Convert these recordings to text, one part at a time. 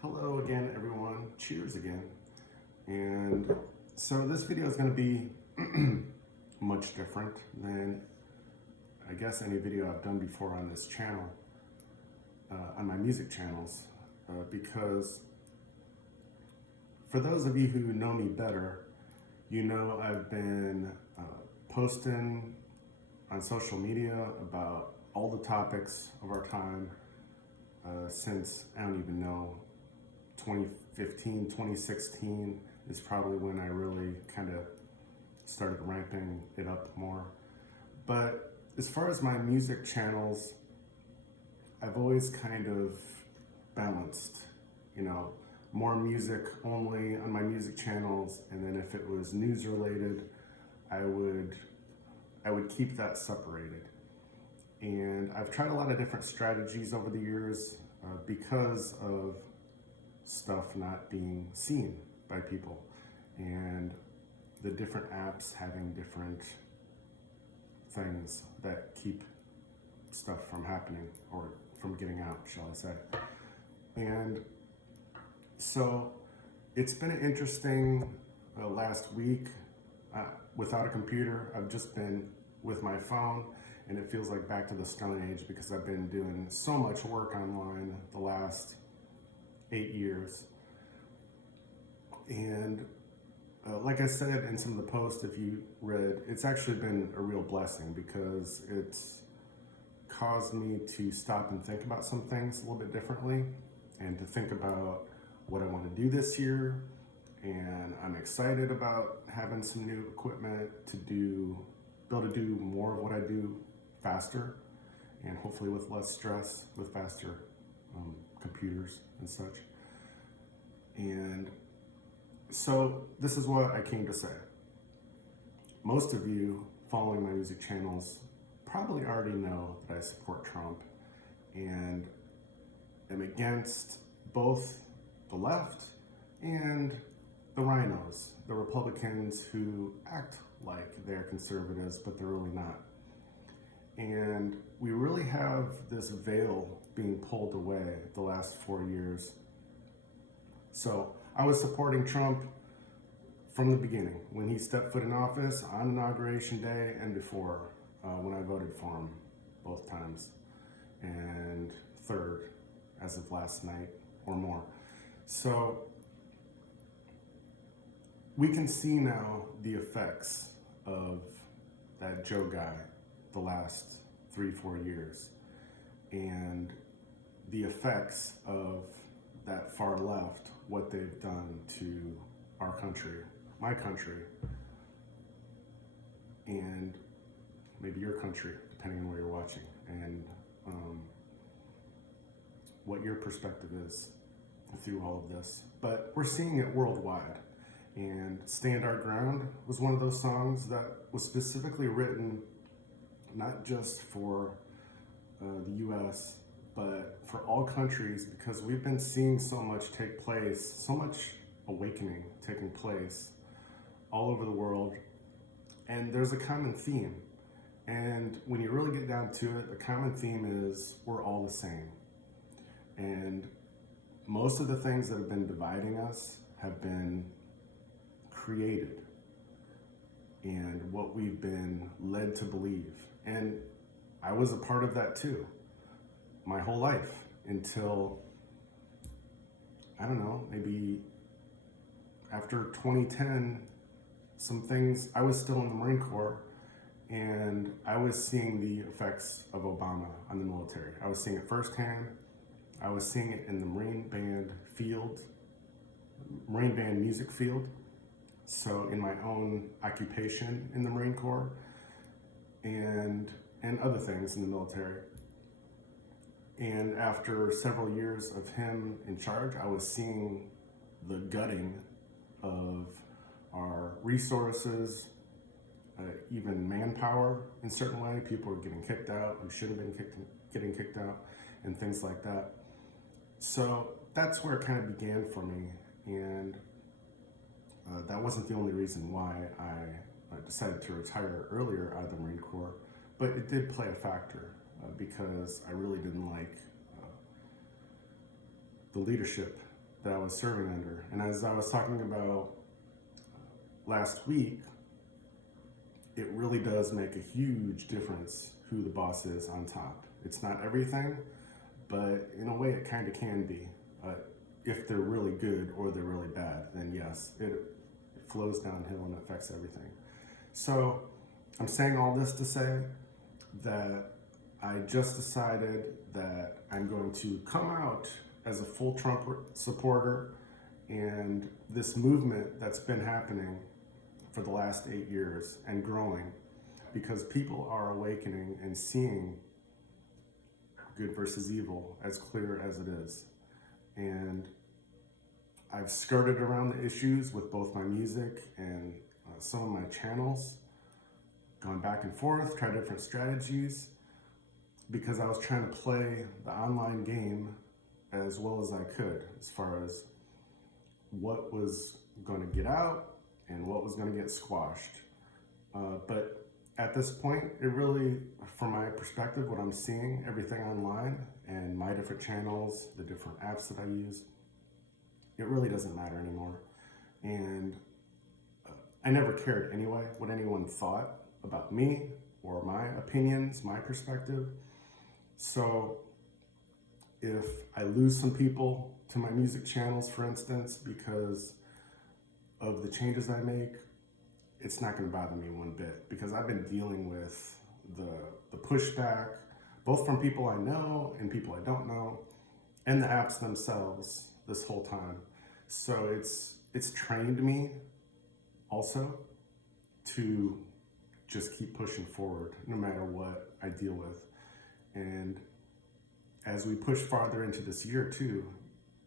Hello again, everyone. Cheers again. And so this video is going to be much different than I guess any video I've done before on this channel, on my music channels, because for those of you who know me better, you know I've been posting on social media about all the topics of our time since, I don't even know, 2015, 2016 is probably when I really kind of started ramping it up more. But as far as my music channels, I've always kind of balanced, more music only on my music channels, and then if it was news related, I would keep that separated. And I've tried a lot of different strategies over the years because of stuff not being seen by people and the different apps having different things that keep stuff from happening or from getting out, shall I say. And so it's been an interesting last week. Without a computer, I've just been with my phone, and it feels like back to the Stone Age because I've been doing so much work online the last 8 years. And like I said in some of the posts, if you read, it's actually been a real blessing because it's caused me to stop and think about some things a little bit differently and to think about what I want to do this year. And I'm excited about having some new equipment to be able to do more of what I do faster and hopefully with less stress, with faster computers and such. And so this is what I came to say. Most of you following my music channels probably already know that I support Trump and am against both the left and the rhinos, the Republicans who act like they're conservatives, but they're really not. And we really have this veil being pulled away the last 4 years. So I was supporting Trump from the beginning, when he stepped foot in office, on Inauguration Day and before, when I voted for him both times, and third as of last night or more. So we can see now the effects of that Joe guy the last 3-4 years, and the effects of that far left, what they've done to our country, my country, and maybe your country, depending on where you're watching, and what your perspective is through all of this. But we're seeing it worldwide. And Stand Our Ground was one of those songs that was specifically written not just for the US, but for all countries, because we've been seeing so much take place, so much awakening taking place all over the world. And there's a common theme. And when you really get down to it, the common theme is we're all the same. And most of the things that have been dividing us have been created and what we've been led to believe. And I was a part of that too, my whole life, until, I don't know, maybe after 2010, some things, I was still in the Marine Corps, and I was seeing the effects of Obama on the military. I was seeing it firsthand. I was seeing it in the Marine Band music field. So in my own occupation in the Marine Corps and other things in the military. And after several years of him in charge, I was seeing the gutting of our resources, even manpower in certain way. People were getting kicked out who should have been getting kicked out, and things like that. So that's where it kind of began for me. And that wasn't the only reason why I decided to retire earlier out of the Marine Corps, but it did play a factor because I really didn't like the leadership that I was serving under. And as I was talking about last week, it really does make a huge difference who the boss is on top. It's not everything, but in a way it kind of can be. If they're really good or they're really bad, then yes, it flows downhill and affects everything. So I'm saying all this to say that I just decided that I'm going to come out as a full Trump supporter, and this movement that's been happening for the last 8 years and growing, because people are awakening and seeing good versus evil as clear as it is. And I've skirted around the issues with both my music and some of my channels, gone back and forth, tried different strategies, because I was trying to play the online game as well as I could, as far as what was going to get out and what was going to get squashed. But at this point, it really, from my perspective, what I'm seeing, everything online and my different channels, the different apps that I use, it really doesn't matter anymore. And I never cared anyway what anyone thought about me or my opinions, my perspective. So if I lose some people to my music channels, for instance, because of the changes I make, it's not going to bother me one bit, because I've been dealing with the pushback, both from people I know and people I don't know, and the apps themselves this whole time. So it's trained me also to just keep pushing forward no matter what I deal with. And as we push farther into this year too,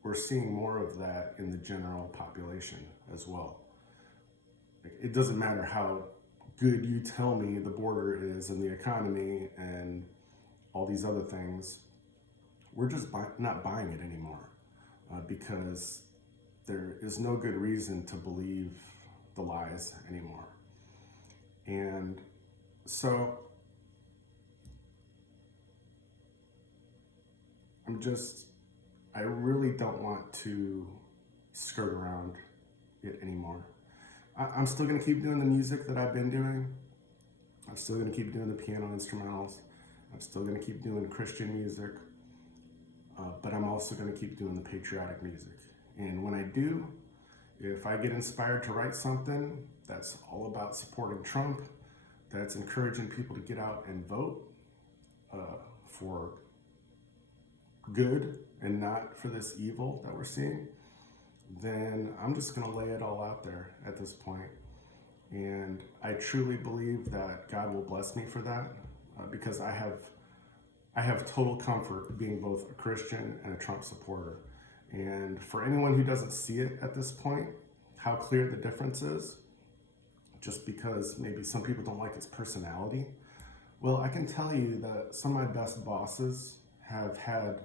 we're seeing more of that in the general population as well. It doesn't matter how good you tell me the border is and the economy and all these other things, we're just not buying it anymore, because there is no good reason to believe the lies anymore. And so I really don't want to skirt around it anymore. I'm still going to keep doing the music that I've been doing. I'm still going to keep doing the piano instrumentals. I'm still going to keep doing Christian music. But I'm also going to keep doing the patriotic music. And when I do, if I get inspired to write something that's all about supporting Trump, that's encouraging people to get out and vote for good and not for this evil that we're seeing, then I'm just going to lay it all out there at this point. And I truly believe that God will bless me for that, because I have total comfort being both a Christian and a Trump supporter. And for anyone who doesn't see it at this point, how clear the difference is, just because maybe some people don't like his personality, well, I can tell you that some of my best bosses have had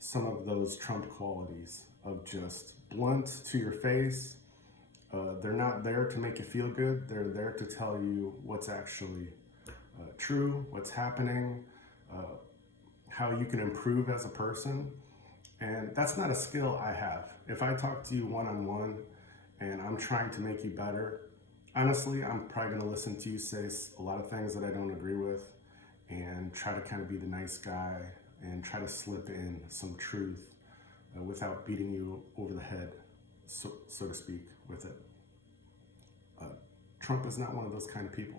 some of those Trump qualities of just blunt to your face. They're not there to make you feel good. They're there to tell you what's actually true, what's happening, how you can improve as a person. And that's not a skill I have. If I talk to you one-on-one and I'm trying to make you better, honestly, I'm probably going to listen to you say a lot of things that I don't agree with and try to kind of be the nice guy and try to slip in some truth without beating you over the head, so to speak, with it. Trump is not one of those kind of people,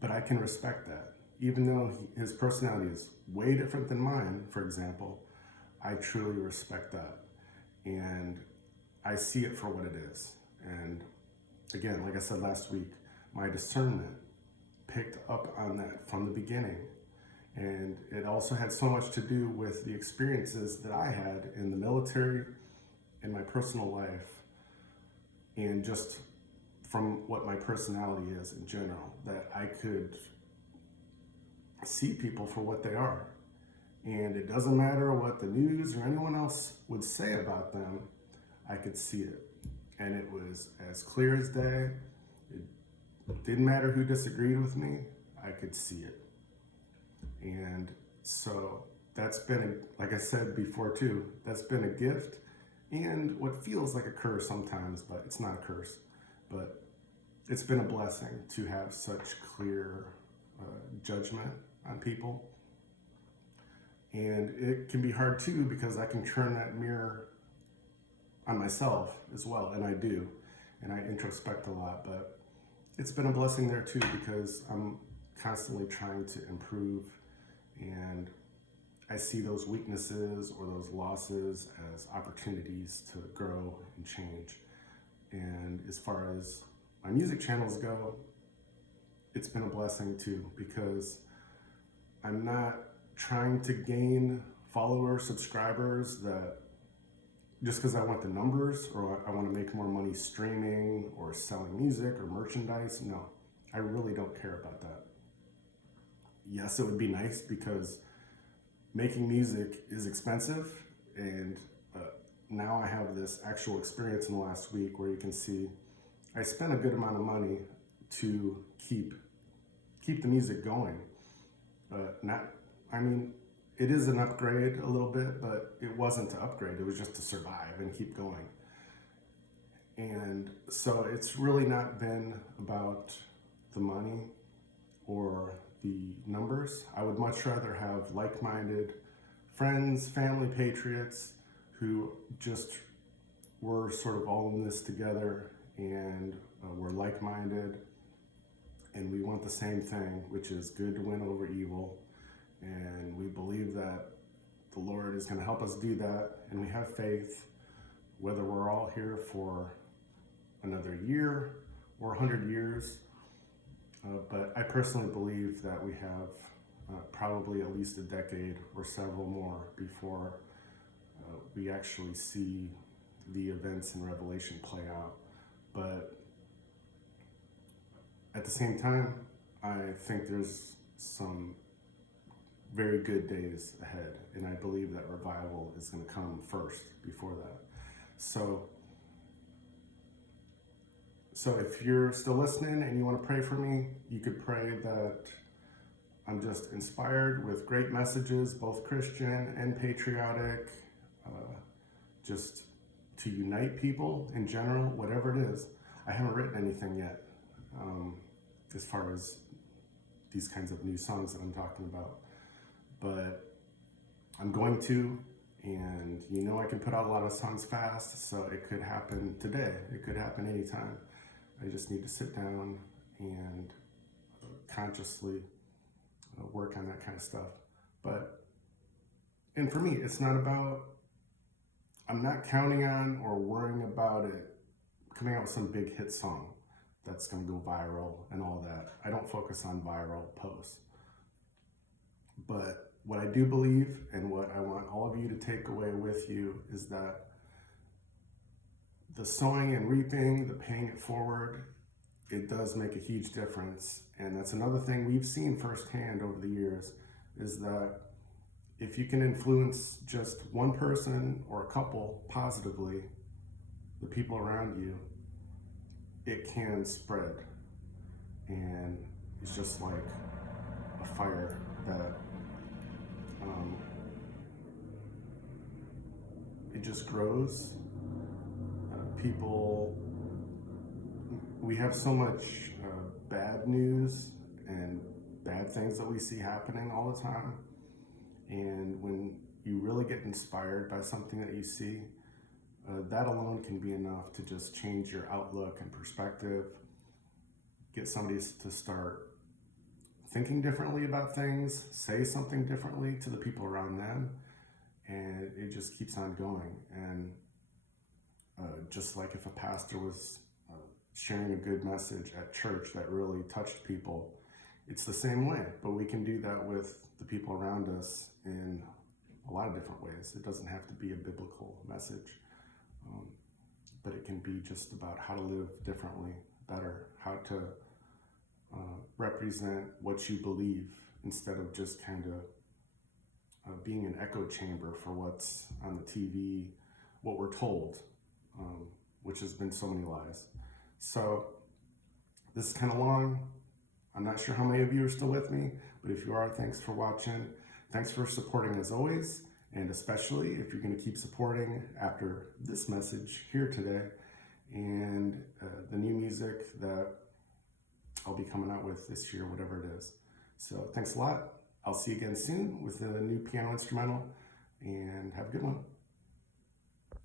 but I can respect that. Even though his personality is way different than mine, for example, I truly respect that. And I see it for what it is. And again, like I said last week, my discernment picked up on that from the beginning. And it also had so much to do with the experiences that I had in the military, in my personal life, and just from what my personality is in general, that I could see people for what they are. And it doesn't matter what the news or anyone else would say about them, I could see it. And it was as clear as day. It didn't matter who disagreed with me, I could see it. And so that's been, like I said before too, that's been a gift and what feels like a curse sometimes, but it's not a curse. But it's been a blessing to have such clear judgment on people. And it can be hard too, because I can turn that mirror on myself as well, and I do. And I introspect a lot, but it's been a blessing there too, because I'm constantly trying to improve, and I see those weaknesses or those losses as opportunities to grow and change. And as far as my music channels go, it's been a blessing too, because I'm not trying to gain followers, subscribers, that just because I want the numbers or I want to make more money streaming or selling music or merchandise. No, I really don't care about that. Yes, it would be nice, because making music is expensive, and now I have this actual experience in the last week where you can see I spent a good amount of money to keep the music going. It is an upgrade a little bit, but it wasn't to upgrade. It was just to survive and keep going. And so it's really not been about the money or the numbers. I would much rather have like-minded friends, family, patriots who just were sort of all in this together, and we're like-minded, and we want the same thing, which is good to win over evil. And we believe that the Lord is going to help us do that, and we have faith, whether we're all here for another year or 100 years. But I personally believe that we have probably at least a decade or several more before we actually see the events in Revelation play out. But at the same time, I think there's some very good days ahead, and I believe that revival is going to come first before that. So if you're still listening and you want to pray for me, you could pray that I'm just inspired with great messages, both Christian and patriotic, just to unite people in general, whatever it is. I haven't written anything yet as far as these kinds of new songs that I'm talking about, but I'm going to, and I can put out a lot of songs fast, so it could happen today. It could happen anytime. I just need to sit down and consciously work on that kind of stuff. And for me, it's not about, I'm not counting on or worrying about it coming out with some big hit song that's going to go viral and all that. I don't focus on viral posts. But what I do believe, and what I want all of you to take away with you, is that the sowing and reaping, the paying it forward, it does make a huge difference. And that's another thing we've seen firsthand over the years, is that if you can influence just one person or a couple positively, the people around you, it can spread. And it's just like a fire that it just grows. We have so much bad news and bad things that we see happening all the time. And when you really get inspired by something that you see, that alone can be enough to just change your outlook and perspective, get somebody to start thinking differently about things, say something differently to the people around them, and it just keeps on going. And just like if a pastor was sharing a good message at church that really touched people, it's the same way. But we can do that with the people around us in a lot of different ways. It doesn't have to be a biblical message, but it can be just about how to live differently, better, how to represent what you believe, instead of just kind of being an echo chamber for what's on the TV, what we're told, which has been so many lies. So this is kind of long. I'm not sure how many of you are still with me, but if you are, thanks for watching. Thanks for supporting as always. and especially if you're going to keep supporting after this message here today and the new music that I'll be coming out with this year, whatever it is. So thanks a lot. I'll see you again soon with a new piano instrumental, and have a good one.